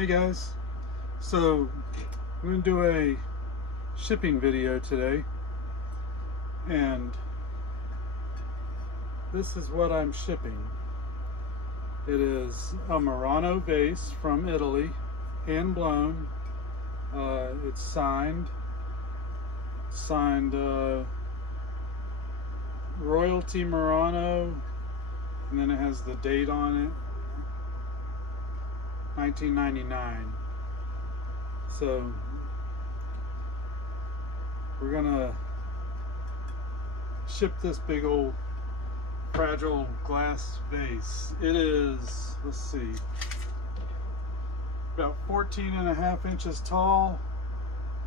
Hey guys, so I'm going to do a shipping video today, and this is what I'm shipping. It is a Murano vase from Italy, hand blown. It's signed Royalty Murano, and then it has the date on it, 1999. So we're gonna ship this big old fragile glass vase. It is, let's see, about 14.5 inches tall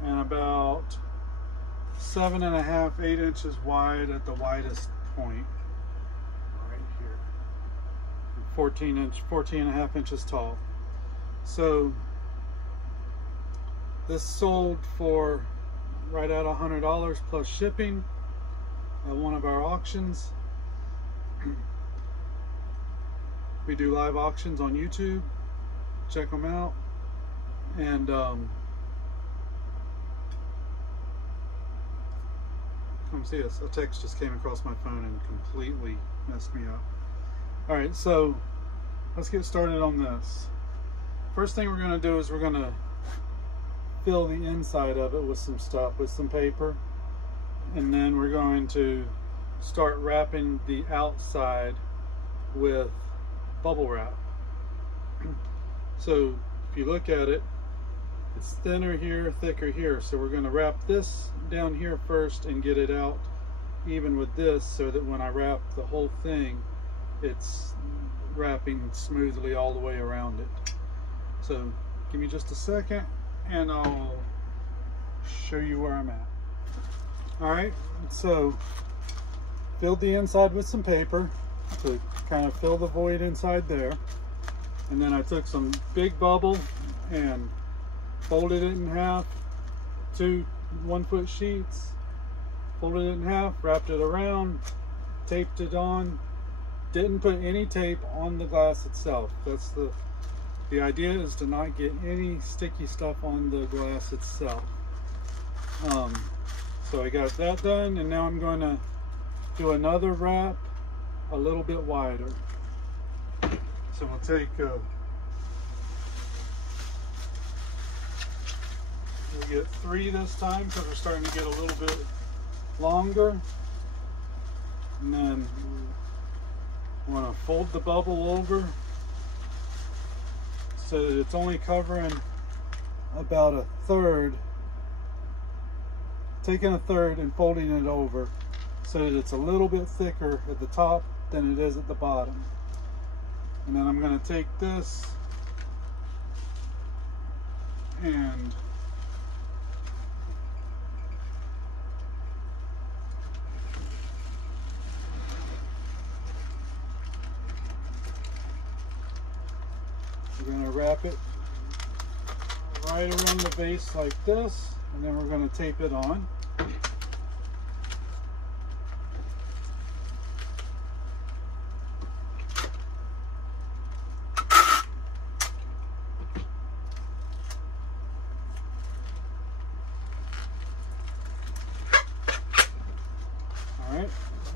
and about 7.5, 8 inches wide at the widest point. Right here. 14.5 inches tall. So this sold for right at $100 plus shipping at one of our auctions. We do live auctions on YouTube. Check them out. And come see us. A text just came across my phone and completely messed me up. Alright, so let's get started on this. First thing we're going to do is we're going to fill the inside of it with some stuff, with some paper, and then we're going to start wrapping the outside with bubble wrap. So if you look at it, it's thinner here, thicker here, so we're going to wrap this down here first and get it out even with this, so that when I wrap the whole thing, it's wrapping smoothly all the way around it. So give me just a second and I'll show you where I'm at. Alright, so filled the inside with some paper to kind of fill the void inside there, and then I took some big bubble and folded it in half, 2 1-foot sheets, folded it in half, wrapped it around, taped it on. Didn't put any tape on the glass itself. That's the idea, is to not get any sticky stuff on the glass itself. So I got that done, and now I'm going to do another wrap a little bit wider. So we'll take we'll get 3 this time because we're starting to get a little bit longer, and then I want to fold the bubble over so that it's only covering about 1/3, taking 1/3 and folding it over so that it's a little bit thicker at the top than it is at the bottom. And then I'm going to take this and we're going to wrap it right around the base like this, and then we're going to tape it on. Alright,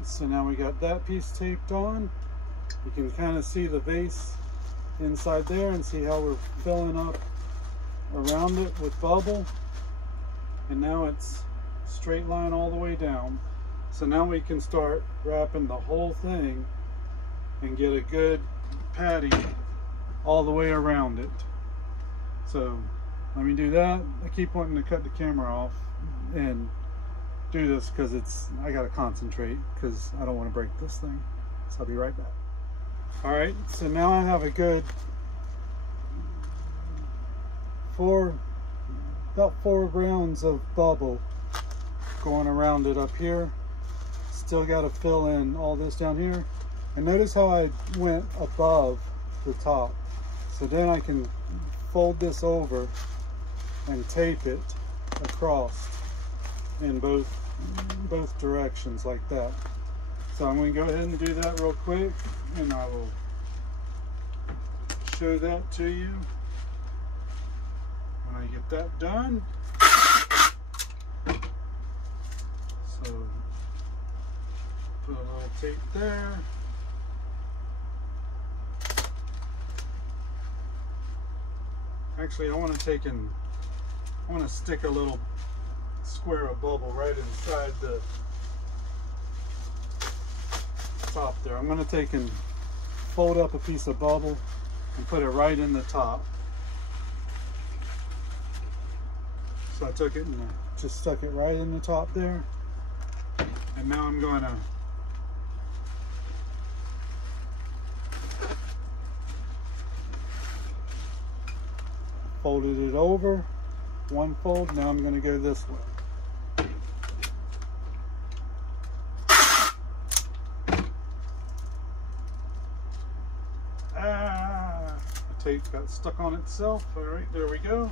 so now we got that piece taped on. You can kind of see the vase inside there and see how we're filling up around it with bubble, and now it's straight line all the way down. So now we can start wrapping the whole thing and get a good padding all the way around it. So let me do that. I keep wanting to cut the camera off and do this because I gotta concentrate because I don't want to break this thing. So I'll be right back. Alright, so now I have a good about 4 rounds of bubble going around it up here. Still got to fill in all this down here. And notice how I went above the top. So then I can fold this over and tape it across in both directions like that. So I'm going to go ahead and do that real quick, and I will show that to you. I get that done. So put a little tape there. Actually, I want to stick a little square of bubble right inside the top there. I'm going to take and fold up a piece of bubble and put it right in the top. So I took it and just stuck it right in the top there. And now I'm going to folded it over, one fold. Now I'm going to go this way. The tape got stuck on itself. All right, there we go.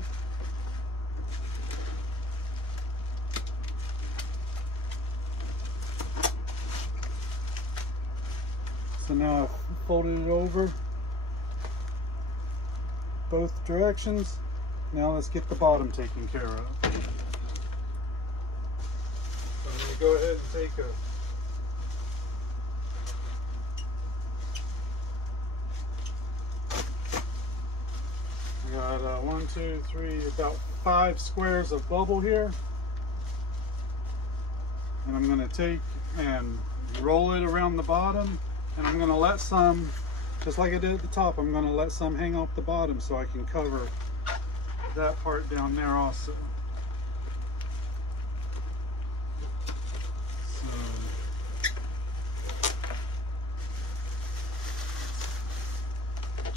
So now I've folded it over both directions. Now let's get the bottom taken care of. So I'm going to go ahead and take we got 1, 2, 3, about 5 squares of bubble here. And I'm going to take and roll it around the bottom. And I'm going to let some, just like I did at the top, I'm going to let some hang off the bottom so I can cover that part down there also. So,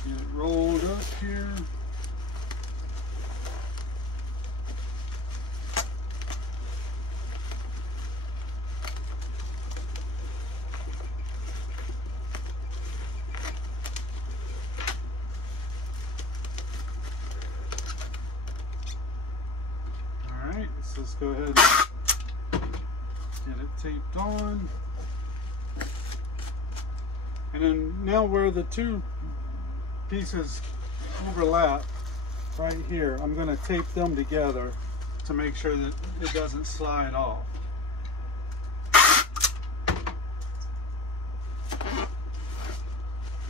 get it rolled up here. Let's go ahead and get it taped on. And then now where the two pieces overlap right here, I'm going to tape them together to make sure that it doesn't slide off.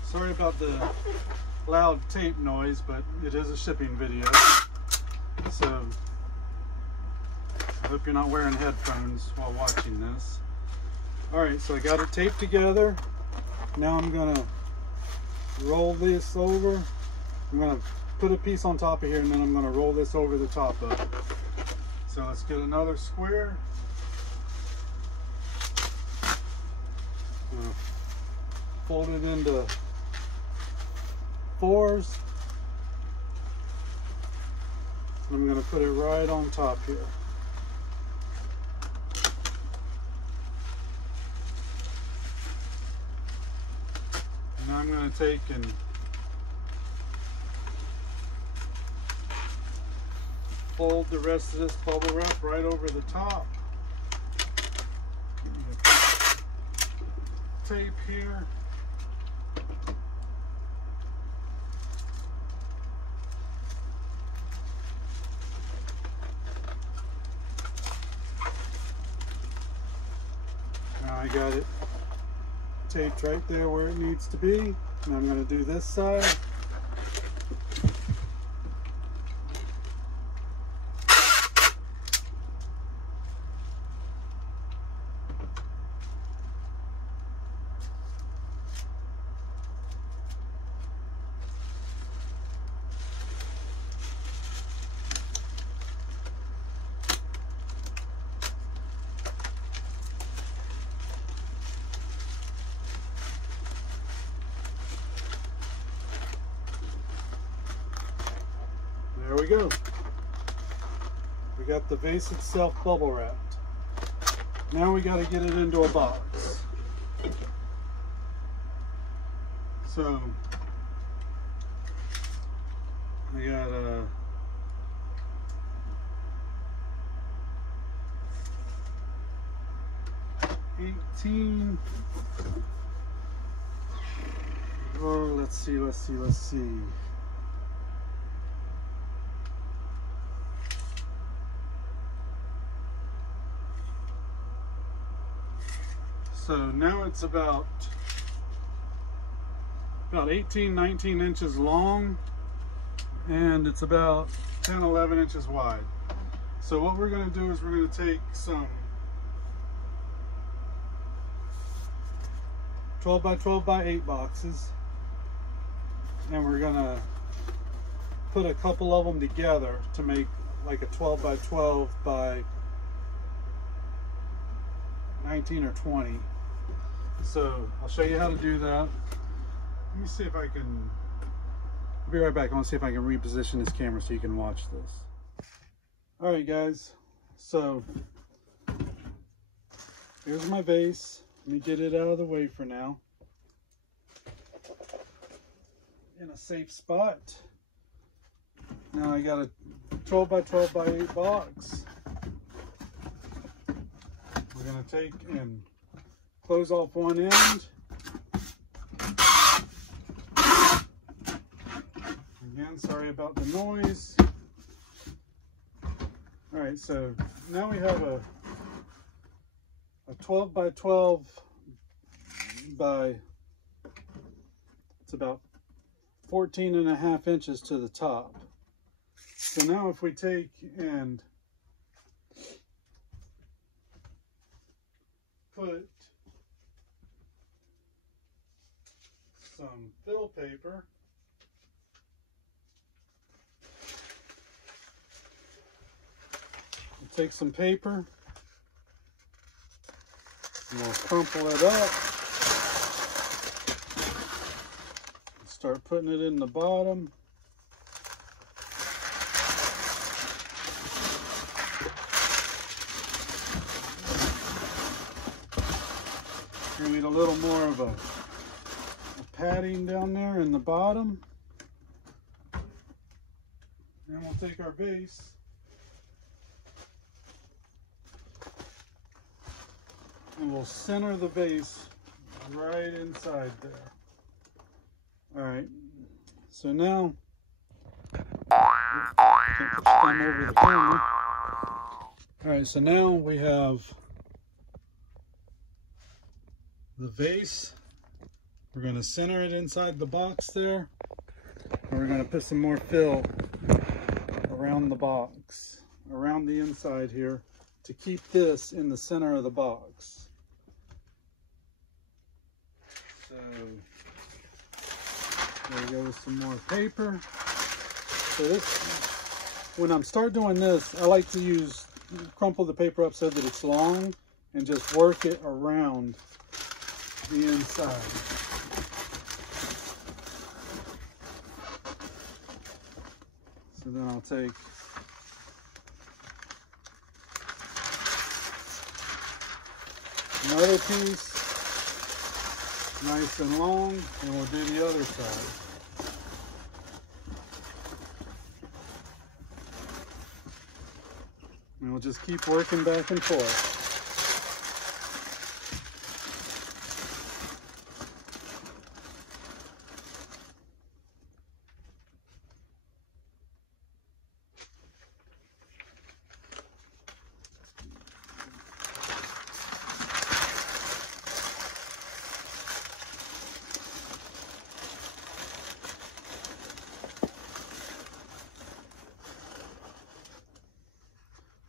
Sorry about the loud tape noise, but it is a shipping video. So I hope you're not wearing headphones while watching this. Alright, so I got it taped together. Now I'm going to roll this over. I'm going to put a piece on top of here and then I'm going to roll this over the top of it. So let's get another square. Fold it into 4s. I'm going to put it right on top here. Now I'm going to take and fold the rest of this bubble wrap right over the top. Tape here. Now I got it taped right there where it needs to be. And I'm going to do this side. There we go. We got the vase itself bubble wrapped. Now we got to get it into a box. So we got 18. Oh, let's see. So now it's about 18, 19 inches long, and it's about 10, 11 inches wide. So what we're going to do is we're going to take some 12 by 12 by 8 boxes, and we're going to put a couple of them together to make like a 12 by 12 by 19 or 20. So I'll show you how to do that. Let me see if I can, I'll be right back. I want to see if I can reposition this camera so you can watch this. All right, guys, so here's my vase. Let me get it out of the way for now. In a safe spot. Now I got a 12 by 12 by 8 box. We're gonna take and close off one end. Again, sorry about the noise. All right, so now we have a 12 by 12 by, it's about 14 and a half inches to the top. So now if we take and put some fill paper, we'll take some paper and we'll crumple it up and start putting it in the bottom. We need a little more of a padding down there in the bottom. Then we'll take our base and we'll center the base right inside there. All right, so now can't put your thumb over the camera. All right, so now we have the vase. We're going to center it inside the box there, and we're going to put some more fill around the box, around the inside here, to keep this in the center of the box. So there we go with some more paper. So this, when I'm start doing this, I like to crumple the paper up so that it's long and just work it around the inside. So then I'll take another piece, nice and long, and we'll do the other side. And we'll just keep working back and forth.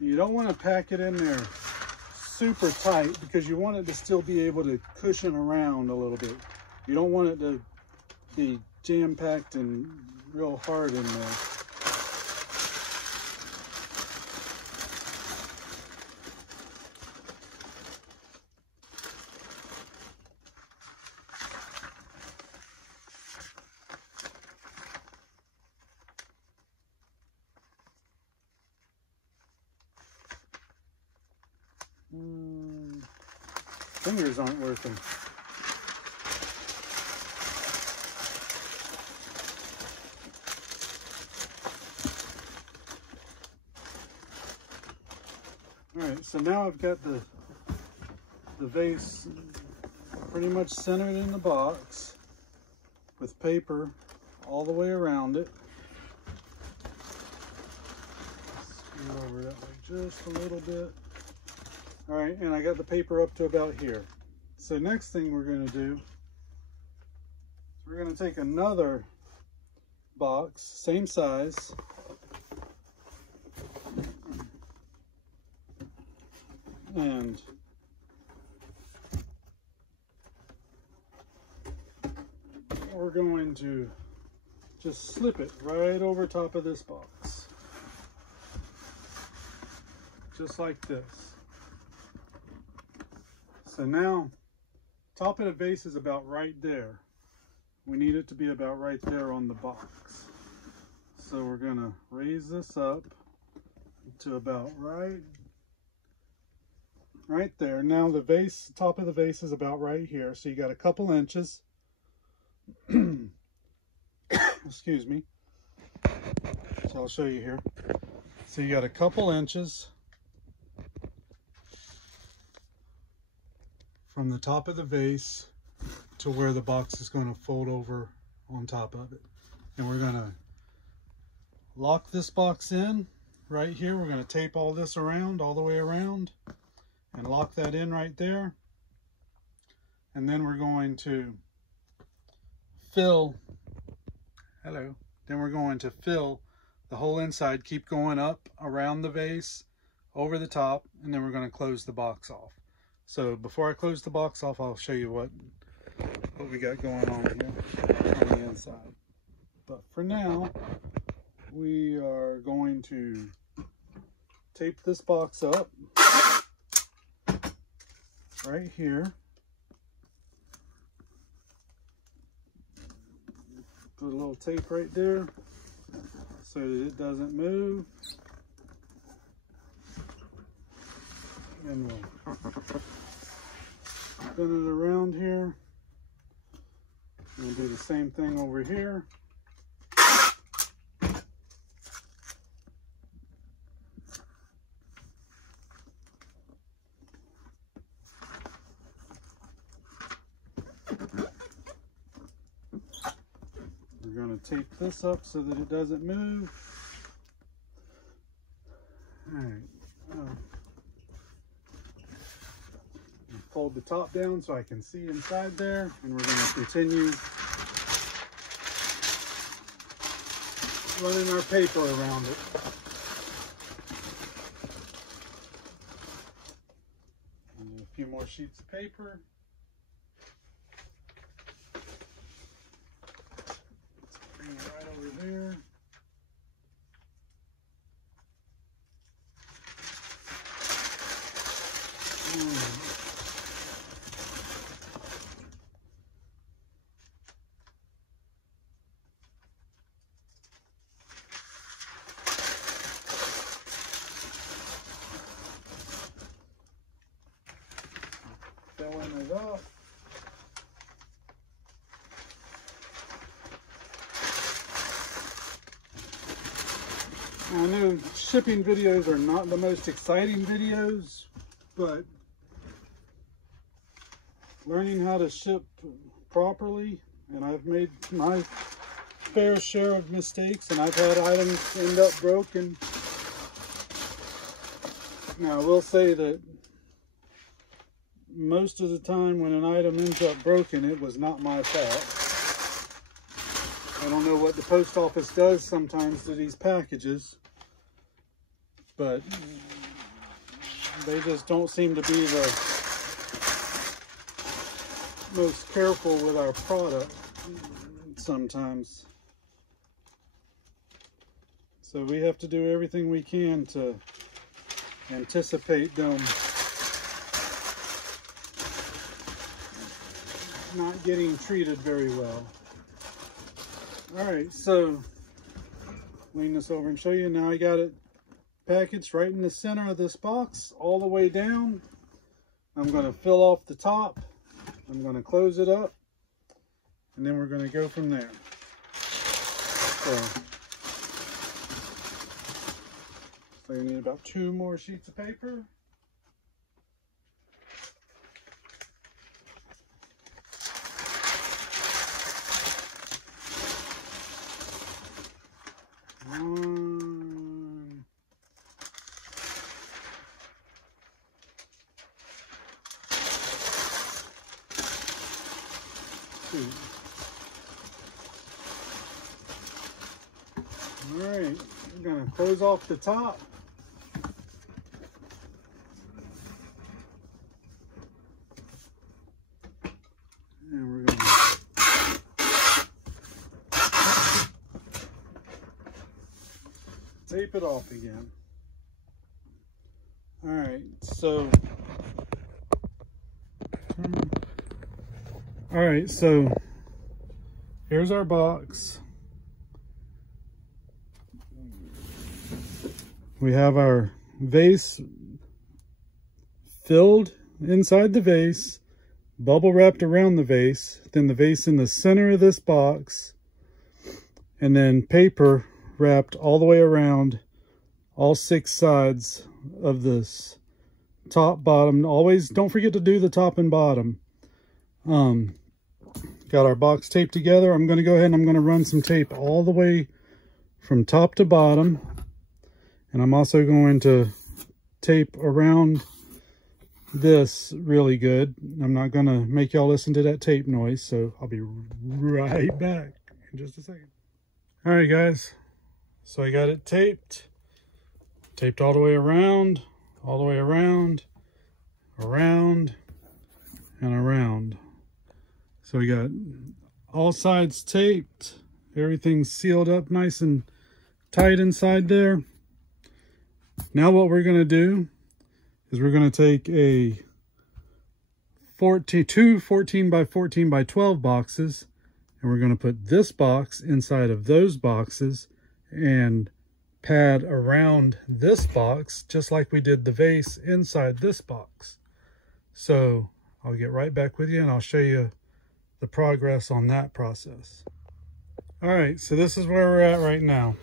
You don't want to pack it in there super tight because you want it to still be able to cushion around a little bit. You don't want it to be jam-packed and real hard in there. Fingers aren't working. All right, so now I've got the vase pretty much centered in the box with paper all the way around it. Scoot over that way just a little bit. All right, and I got the paper up to about here. So next thing we're going to do is we're going to take another box, same size, and we're going to just slip it right over top of this box, just like this. So now, top of the vase is about right there. We need it to be about right there on the box. So we're gonna raise this up to about right there. Now the vase, top of the vase is about right here. So you got a couple inches. Excuse me. So I'll show you here. So you got a couple inches from the top of the vase to where the box is going to fold over on top of it. And we're going to lock this box in right here. We're going to tape all this around, all the way around, and lock that in right there. And then we're going to fill, then we're going to fill the whole inside, keep going up around the vase, over the top, and then we're going to close the box off. So before I close the box off, I'll show you what we got going on here on the inside. But for now, we are going to tape this box up right here. Put a little tape right there so that it doesn't move. And we'll spin it around here. We'll do the same thing over here. We're going to tape this up so that it doesn't move. All right. Fold the top down so I can see inside there, and we're going to continue running our paper around it. And a few more sheets of paper. Let's bring it right over there. Filling it up. I know shipping videos are not the most exciting videos, but learning how to ship properly, and I've made my fair share of mistakes, and I've had items end up broken. Now I will say that most of the time when an item ends up broken, it was not my fault. I don't know what the post office does sometimes to these packages, but they just don't seem to be the most careful with our product sometimes. So we have to do everything we can to anticipate them not getting treated very well. Alright, so lean this over and show you. Now I got it packaged right in the center of this box, all the way down. I'm going to fill off the top. I'm going to close it up, and then we're going to go from there. So you need about 2 more sheets of paper. too. All right, we're gonna close off the top. And we're gonna tape it off again. All right, so here's our box. We have our vase filled inside the vase, bubble wrapped around the vase, then the vase in the center of this box, and then paper wrapped all the way around all 6 sides of this top, bottom. Always don't forget to do the top and bottom. Got our box taped together. I'm going to go ahead and I'm going to run some tape all the way from top to bottom. And I'm also going to tape around this really good. I'm not going to make y'all listen to that tape noise, so I'll be right back in just a second. All right, guys. So I got it taped all the way around, around, and around. So we got all sides taped. Everything's sealed up nice and tight inside there. Now what we're going to do is we're going to take two 14 by 14 by 12 boxes, and we're going to put this box inside of those boxes and pad around this box just like we did the vase inside this box. So I'll get right back with you and I'll show you the progress on that process. All right, so this is where we're at right now.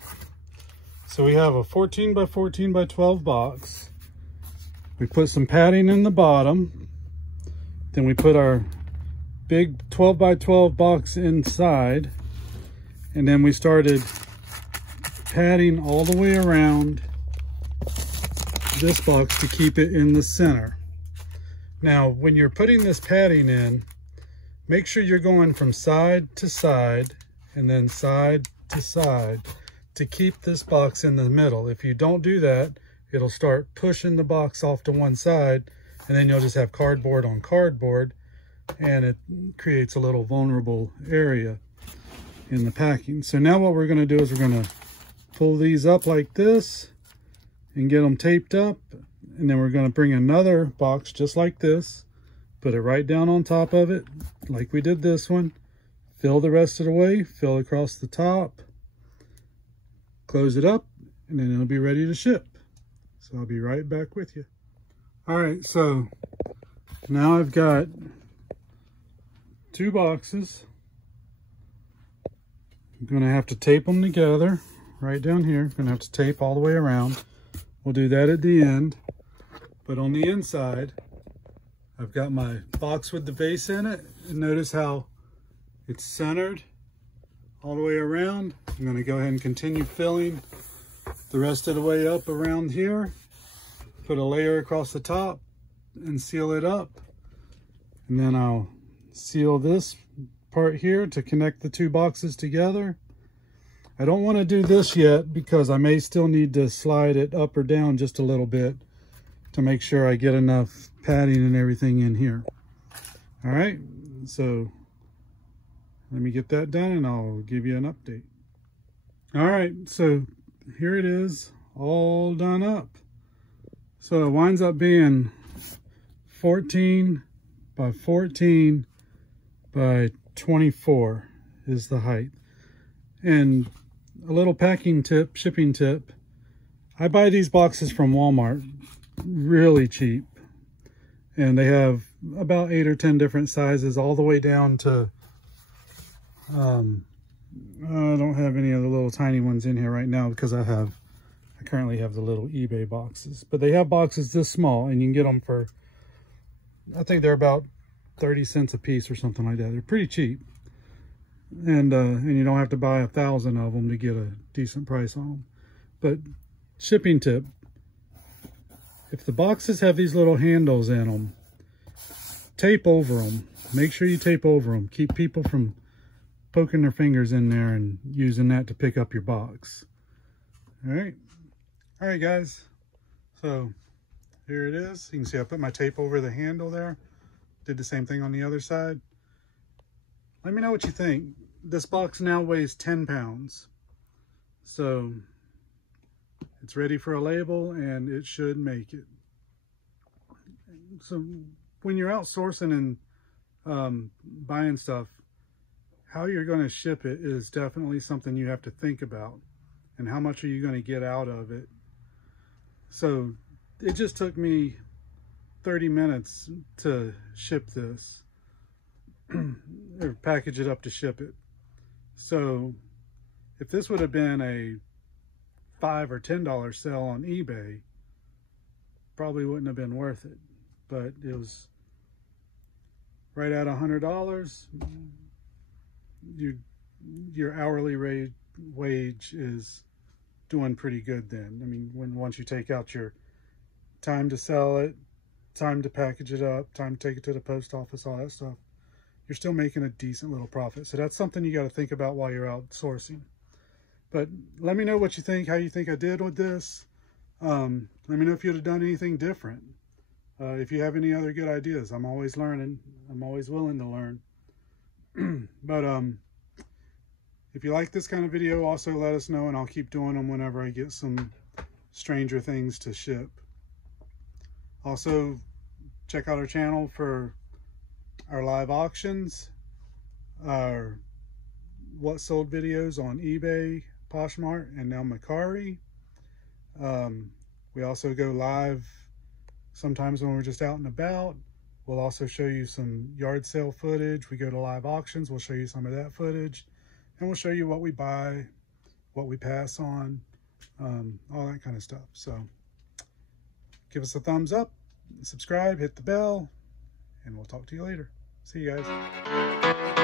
So we have a 14 by 14 by 12 box. We put some padding in the bottom. Then we put our big 12 by 12 box inside. And then we started padding all the way around this box to keep it in the center. Now, when you're putting this padding in, make sure you're going from side to side and then side to side to keep this box in the middle. If you don't do that, it'll start pushing the box off to one side, and then you'll just have cardboard on cardboard, and it creates a little vulnerable area in the packing. So now what we're going to do is we're going to pull these up like this and get them taped up, and then we're going to bring another box just like this, put it right down on top of it like we did this one, fill the rest of the way, fill across the top, close it up, and then it'll be ready to ship. So I'll be right back with you. All right, so now I've got 2 boxes. I'm gonna have to tape them together right down here. I'm gonna have to tape all the way around. We'll do that at the end. But on the inside, I've got my box with the vase in it, and notice how it's centered all the way around. I'm going to go ahead and continue filling the rest of the way up around here. Put a layer across the top and seal it up. And then I'll seal this part here to connect the 2 boxes together. I don't want to do this yet because I may still need to slide it up or down just a little bit to make sure I get enough padding and everything in here. All right, so let me get that done and I'll give you an update. All right, so here it is, all done up. So it winds up being 14 by 14 by 24 is the height. And a little packing tip, shipping tip, I buy these boxes from Walmart really cheap. And they have about 8 or 10 different sizes all the way down to I don't have any of the little tiny ones in here right now because I currently have the little eBay boxes, but they have boxes this small and you can get them for, I think they're about 30 cents a piece or something like that. They're pretty cheap. And you don't have to buy 1,000 of them to get a decent price on them. But shipping tip, if the boxes have these little handles in them, tape over them. Make sure you tape over them. Keep people from poking their fingers in there and using that to pick up your box. All right guys, so here it is. You can see I put my tape over the handle there. Did the same thing on the other side. Let me know what you think. This box now weighs 10 pounds. So it's ready for a label and it should make it. So when you're out sourcing and buying stuff, how you're going to ship it is definitely something you have to think about. And how much are you going to get out of it? So it just took me 30 minutes to ship this, or package it up to ship it. So if this would have been a $5 or $10 sale on eBay, probably wouldn't have been worth it. But it was right at $100. Your hourly wage is doing pretty good then. I mean, once you take out your time to sell it, time to package it up, time to take it to the post office, all that stuff, you're still making a decent little profit. So that's something you got to think about while you're out sourcing. But let me know what you think, how you think I did with this. Let me know if you'd have done anything different. If you have any other good ideas, I'm always learning. I'm always willing to learn. But if you like this kind of video, also let us know and I'll keep doing them whenever I get some stranger things to ship. Also, check out our channel for our live auctions, our what sold videos on eBay, Poshmark, and now Mercari. We also go live sometimes when we're just out and about. We'll also show you some yard sale footage. We go to live auctions, we'll show you some of that footage. And we'll show you what we buy, what we pass on, all that kind of stuff. So give us a thumbs up, subscribe, hit the bell, and we'll talk to you later. See you guys.